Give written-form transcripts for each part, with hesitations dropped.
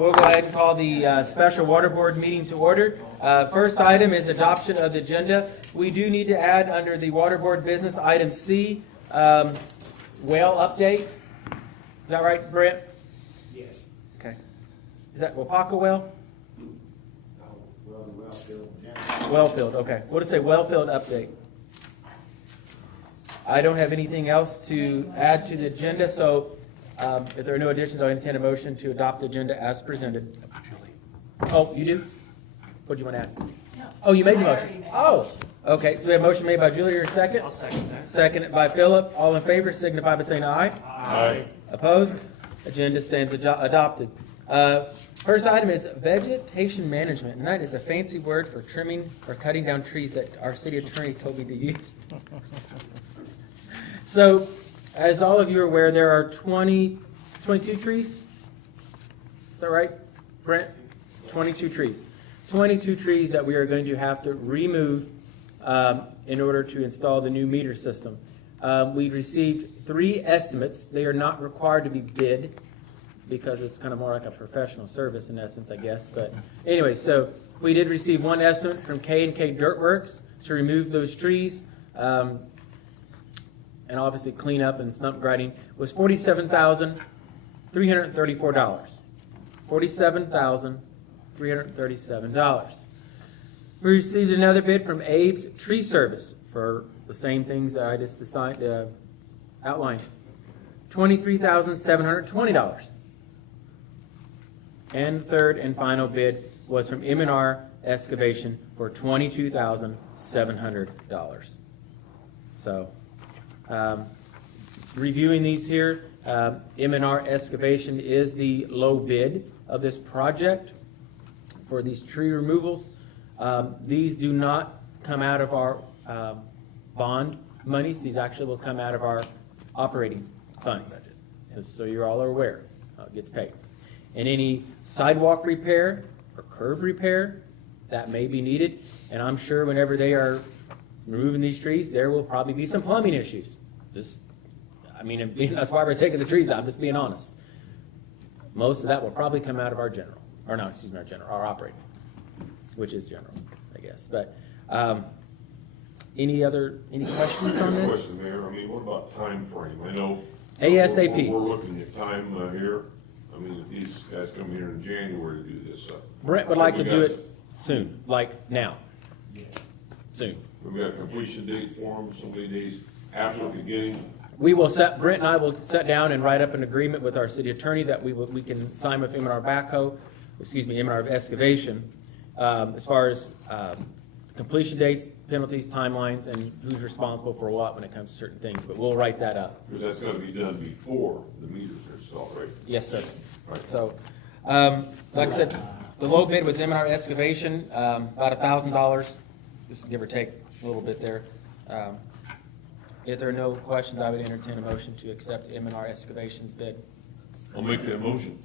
We'll go ahead and call the special water board meeting to order. First item is adoption of the agenda. We do need to add under the water board business, item C, well update. Is that right, Brent? Yes. Okay. Is that Wapaka well? Wellfield, okay. We'll just say Wellfield update. I don't have anything else to add to the agenda, so if there are no additions, I'll entertain a motion to adopt the agenda as presented. Oh, you do? What do you want to add? Oh, you made the motion. Oh, okay. So we have a motion made by Julie, your second? I'll second that. Second by Philip. All in favor signify by saying aye. Aye. Opposed? Agenda stands adopted. First item is vegetation management, and that is a fancy word for trimming or cutting down trees that our city attorney told me to use. So, as all of you are aware, there are 22 trees? Is that right, Brent? 22 trees. 22 trees that we are going to have to remove in order to install the new meter system. We've received 3 estimates. They are not required to be bid because it's kind of more like a professional service in essence, I guess. But anyway, so we did receive 1 estimate from K&K Dirtworks to remove those trees. And obviously clean up and stump grinding, was $47,334. $47,337. We received another bid from Abe's Tree Service for the same things that I just outlined. $23,720. And the third and final bid was from M&R Excavation for $22,700. So, reviewing these here, M&R Excavation is the low bid of this project for these tree removals. These do not come out of our bond monies. These actually will come out of our operating funds. So you're all aware how it gets paid. And any sidewalk repair or curb repair that may be needed, and I'm sure whenever they are removing these trees, there will probably be some plumbing issues. That's why we're taking the trees out. I'm just being honest. Most of that will probably come out of our our operating, which is general, I guess. But any questions on this? Question there. What about time frame? I know ASAP. We're looking at time here. If these guys come here in January to do this, Brent would like to do it soon, like now. Yes. Soon. We've got a completion date for them, so many days after the beginning. Brent and I will sit down and write up an agreement with our city attorney that we can sign with M&R M&R Excavation, as far as completion dates, penalties, timelines, and who's responsible for what when it comes to certain things. But we'll write that up. Because that's got to be done before the meters are installed, right? Yes, sir. Right. So, like I said, the low bid was M&R Excavation, about $1,000, just give or take a little bit there. If there are no questions, I would entertain a motion to accept M&R Excavation's bid. I'll make that motion.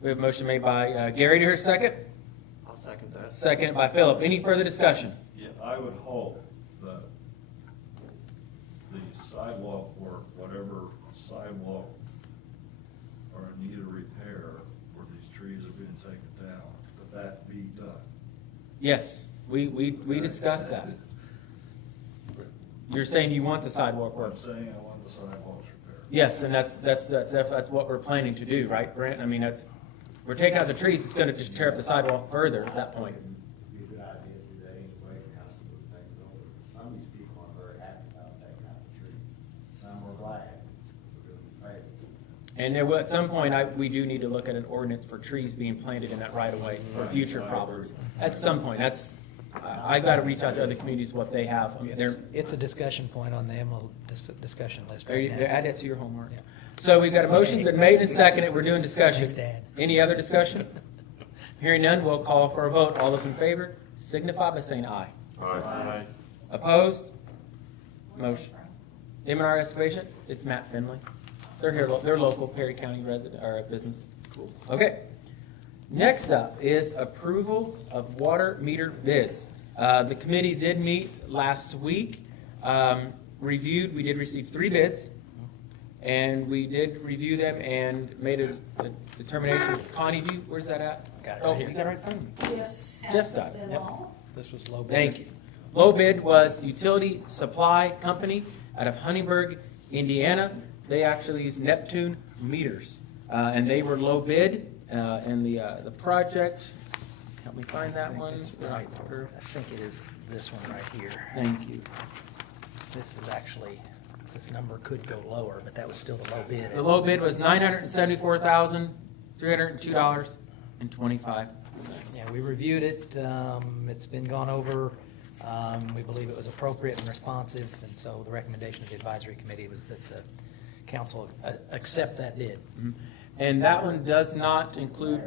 We have a motion made by Gary to hear a second. I'll second that. Second by Philip. Any further discussion? Yeah, I would hope that the sidewalk work, whatever sidewalk are in need of repair, where these trees are being taken down, that be done. Yes, we discussed that. You're saying you want the sidewalk I'm work? saying I want the sidewalks repaired. Yes, and that's what we're planning to do, right, Brent? We're taking out the trees, it's gonna just tear up the sidewalk further at that point. It'd be a good idea to do that anyway, and have some of the things over. Some of these people aren't very happy about taking out the trees. Some are glad, we're doing the favor. And there will, at some point, we do need to look at an ordinance for trees being planted in that right of way for future problems. At some point, I gotta reach out to other communities, what they have. It's a discussion point on the EML discussion list right now. Add that to your homework. Yeah. So we've got a motion been made and seconded, we're doing discussion. Thanks, Dad. Any other discussion? Hearing none, we'll call for a vote. All those in favor signify by saying aye. Aye. Opposed? Motion. M&R Excavation, it's Matt Finley. They're here, they're local Perry County resident, or business. Okay. Next up is approval of water meter bids. The committee did meet last week, reviewed, we did receive 3 bids. And we did review them and made a determination. Connie, where's that at? Got it Oh, right here. you got it right in front of me. Yes. Just got it. Them Yep. all. This was low bid. Thank you. Low bid was Utility Supply Company out of Huntingburg, Indiana. They actually use Neptune meters, and they were low bid. And the project, help me find that one. Right. I think it is this one right here. Thank you. This is actually, this number could go lower, but that was still the low bid. The low bid was $974,302.25. Yeah, we reviewed it. It's been gone over. We believe it was appropriate and responsive, and so the recommendation of the advisory committee was that the council accept that bid. And that one does not include,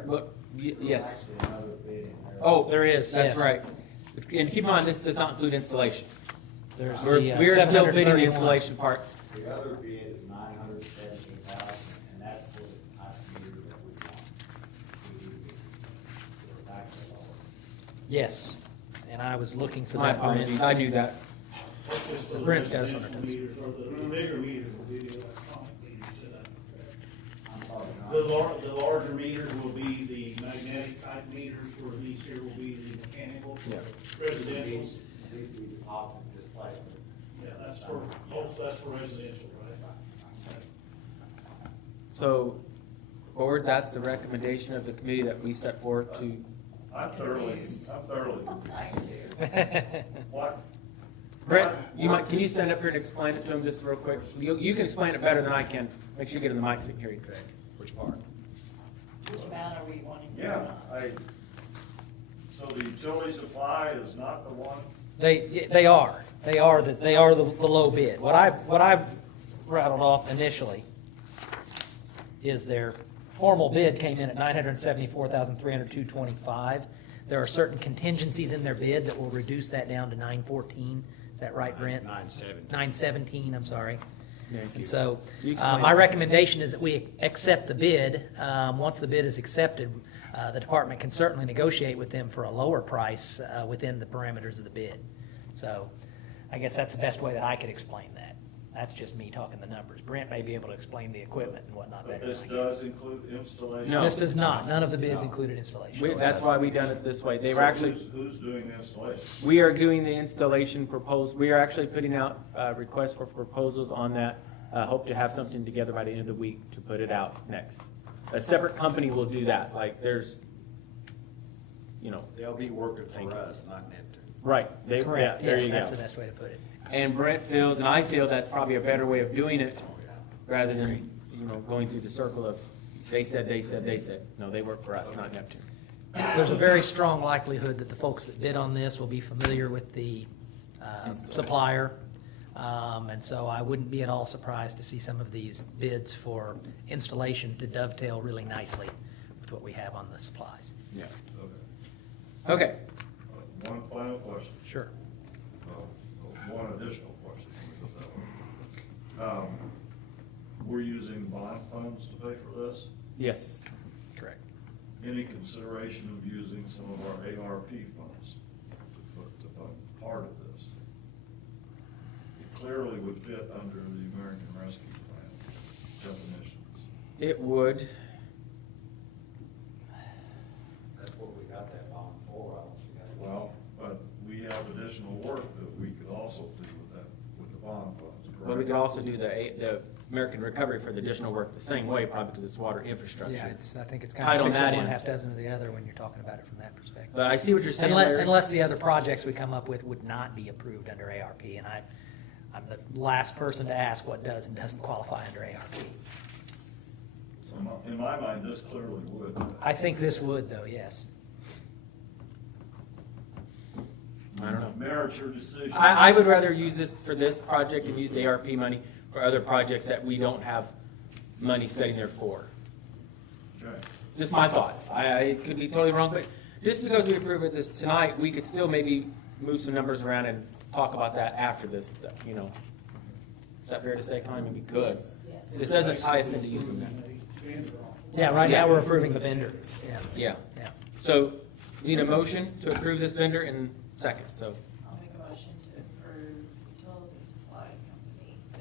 yes. Actually, another bid in there. Oh, there is, that's Yes. right. And keep in mind, this does not include installation. There's We're the we're still bidding the 731. installation part. The other bid is $917,000, and that's for the type of meter that we want. So it's actually lower. Yes, and I was looking for My that. apologies, I knew that. That's just for the Brent's got us on residential it. meters, or the bigger meters will be the electronic meters, is that correct? I'm sorry, The larger meters will be the magnetic type meters, where these here will be the mechanical Yeah. residentials. These be the top displacement. Yeah, that's for, that's for residential, right? So, board, that's the recommendation of the committee that we set forth to. I'm thoroughly confused. What? Brent, can you stand up here and explain it to him just real quick? You can explain it better than I can. Make sure you get in the mic so you can hear you correct. Which part? Which amount are we wanting? to Yeah, run? so the utility supply is not the one? They are the low bid. What I rattled off initially is their formal bid came in at $974,302.25. There are certain contingencies in their bid that will reduce that down to $914. Is that right, Brent? $917, I'm sorry. And so, You explain my it. recommendation is that we accept the bid. Once the bid is accepted, the department can certainly negotiate with them for a lower price within the parameters of the bid. So, I guess that's the best way that I could explain that. That's just me talking the numbers. Brent may be able to explain the equipment and whatnot But better this than I can. does include installation? No. This does not. None of the bids included installation. That's why we done it this way. They were So actually, Who's doing the installation? we are doing the installation proposal. We are actually putting out requests for proposals on that. Hope to have something together by the end of the week to put it out next. A separate company will do that, like there's, They'll be working Thank for you. us, not Neptune. right. Correct. There Yes, you that's go. the best way to put it. And Brent feels, and I feel that's probably a better way of doing it, rather than, going through the circle of, they said. No, they work for us, not Neptune. There's a very strong likelihood that the folks that bid on this will be familiar with the supplier. And so I wouldn't be at all surprised to see some of these bids for installation to dovetail really nicely with what we have on the supplies. Yeah. Okay. Okay. One final question. Sure. One additional question. Let me put that way. We're using bond funds to pay for this. Yes. Correct. Any consideration of using some of our ARP funds to fund part of this? It clearly would fit under the American Rescue Plan definitions. It would. That's what we got that bond for, I don't see that. Well, but we have additional work that we could also do with that, with the bond funds. But we could also do the American Recovery for the additional work the same way, probably because it's water infrastructure. Yeah, I think it's kind of Title 6 that of one, in. half dozen of the other when you're talking about it from that perspective. But I see what you're saying, Unless, Larry. unless the other projects we come up with would not be approved under ARP, and I'm the last person to ask what does and doesn't qualify under ARP. So in my mind, this clearly would. I think this would, though, yes. I don't know. Merits your decision. I would rather use this for this project and use the ARP money for other projects that we don't have money sitting there for. Okay. Just my thoughts. I could be totally wrong, but just because we approve it this tonight, we could still maybe move some numbers around and talk about that after this, Is that fair to say, Connie? Maybe we could. Yes. This doesn't tie us into using that. Yeah, right now we're approving the vendor. Yeah. Yeah. Yeah. So, need a motion to approve this vendor in second, so. I'll make a motion to approve utility supply company bid.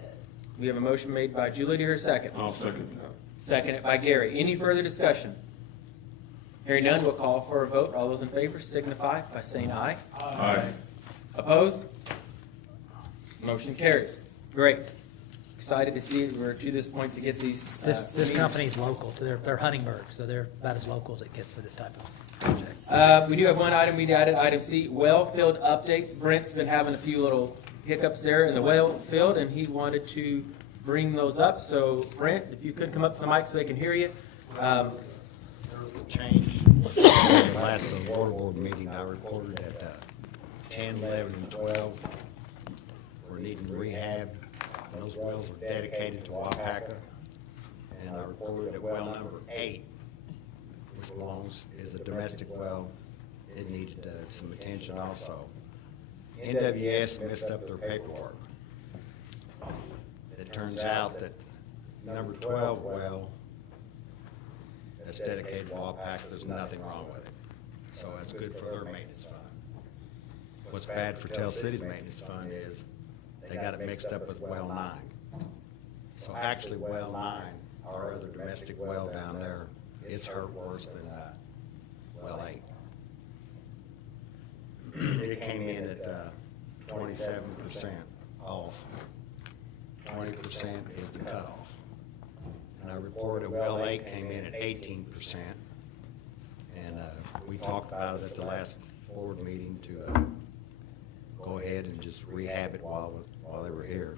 We have a motion made by Julie to her second. I'll second that. Seconded by Gary. Any further discussion? Hearing none, we'll call for a vote. All those in favor signify by saying aye. Aye. Opposed? Motion carries. Great. Excited to see we're to this point to get these. This meters. company's local, they're Huntingburg, so they're about as local as it gets for this type of project. We do have one item we added, item C, well field updates. Brent's been having a few little hiccups there in the well field, and he wanted to bring those up. So Brent, if you could come up to the mic so they can hear you. There was a change. Last water board meeting, I reported that 10, 11, and 12 were needing rehab. And those wells were dedicated to Wapaka. And I reported that well number 8, which is a domestic well, it needed some attention also. NWS messed up their paperwork. It turns out that number 12 well that's dedicated to Wapaka, there's nothing wrong with it. So that's good for their maintenance fund. What's bad for Tell City's maintenance fund is they got it mixed up with well 9. So actually well 9, our other domestic well down there, it's hurt worse than well 8. It came in at 27% off. 20% is the cutoff. And I reported well 8 came in at 18%. And we talked about it at the last board meeting to go ahead and just rehab it while they were here.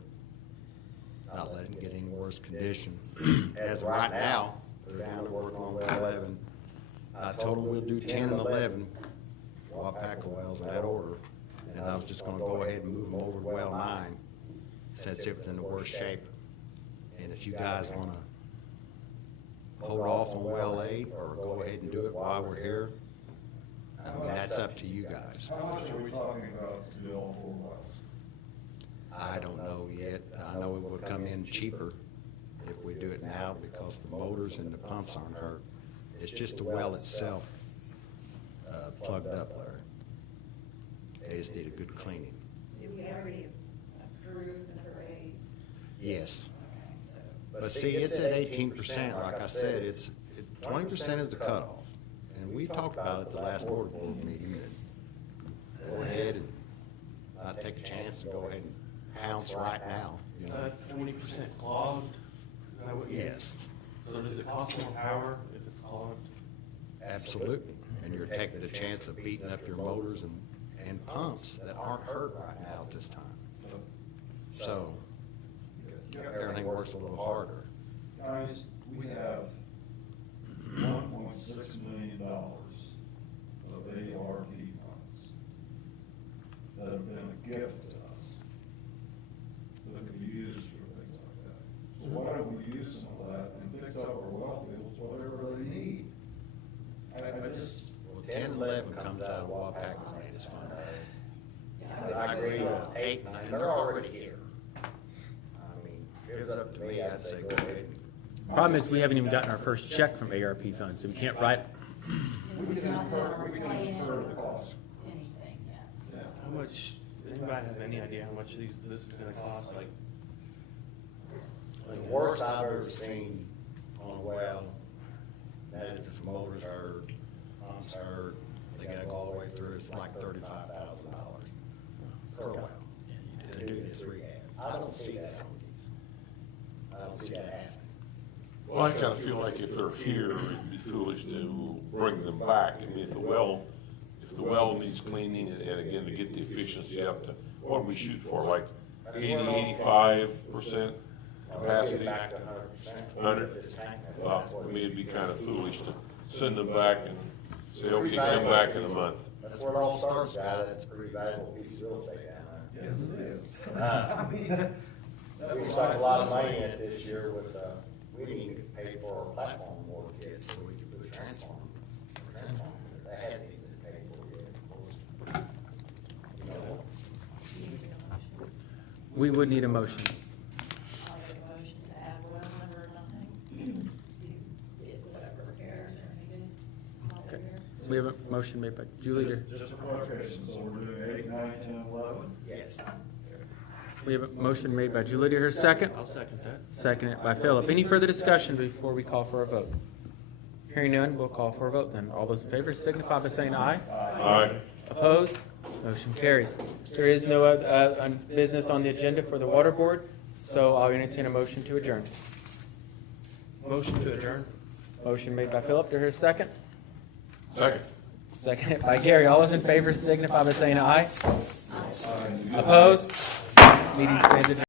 Not let it get any worse condition. As of right now, they're down to working on well 11. I told them we'll do 10 and 11 Wapaka wells in that order. And I was just gonna go ahead and move them over to well 9 since it was in the worst shape. And if you guys wanna hold off on well 8 or go ahead and do it while we're here, I mean, that's up to you guys. How much are we talking about to do all 4 wells? I don't know yet. I know it would come in cheaper if we do it now because the motors and the pumps aren't hurt. It's just the well itself plugged up there. They just need a good cleaning. Did we already approve the rate? Yes. Okay, so. But see, it's at 18%. Like I said, 20% is the cutoff. And we talked about it at the last board meeting. That go ahead and not take a chance and go ahead and pounce right now. You know? So that's 20% clogged? Is that what you? Yes, So does it cost more power if it's clogged? absolutely. And you're taking a chance of beating up your motors and pumps that aren't hurt right now at this time. So everything works a little harder. Guys, we have $1.6 million of ARP funds that have been a gift to us that can be used for things like that. So why don't we use some of that and fix up our well fields, whatever they need? I just, Well, 10, 11 comes out of Wapaka's maintenance fund. Yeah, But I agree with 8, 9, they're already here. I mean, if it was up to me, I'd say go ahead and Problem is, we haven't even gotten our first check from ARP funds, so we can't write. we can incur the cost. anything, yes. Yeah. How much, anybody have any idea how much this is gonna cost? Like, the worst I've ever seen on a well, that is if the motors are, pumps are, they gotta go all the way through, it's like $35,000 per well to do this rehab. I don't see that on these. I don't see that happening. Well, I kinda feel like if they're here, it'd be foolish to bring them back. I mean, if the well needs cleaning, and again, to get the efficiency up to, what do we shoot for, like 85% capacity? Back to 100%. 100? Well, to me, it'd be kinda foolish to send them back and say, okay, come back in a month. That's where it all starts, guy. That's a pretty valuable piece of real estate down there. Yes, it is. We spent a lot of money in it this year with, we didn't even pay for our platform water kits so we could put a transformer. That hasn't even been paid for yet, of course. You know, Do you need a motion? We would need a motion. I'll make a motion to add well number 9 to get whatever repairs are needed. while they're here. We have a motion made by Julie. Just a clarification, so we're doing 8, 9, 10, 11? Yes. We have a motion made by Julie. Do you hear a second? I'll second that. Seconded by Philip. Any further discussion before we call for a vote? Hearing none, we'll call for a vote then. All those in favor signify by saying aye. Aye. Opposed? Motion carries. There is no business on the agenda for the water board, so I'll entertain a motion to adjourn. Motion to adjourn. Motion made by Philip. Do you hear a second? Second. Seconded by Gary. All those in favor signify by saying aye. Opposed? Meeting stands adjourned.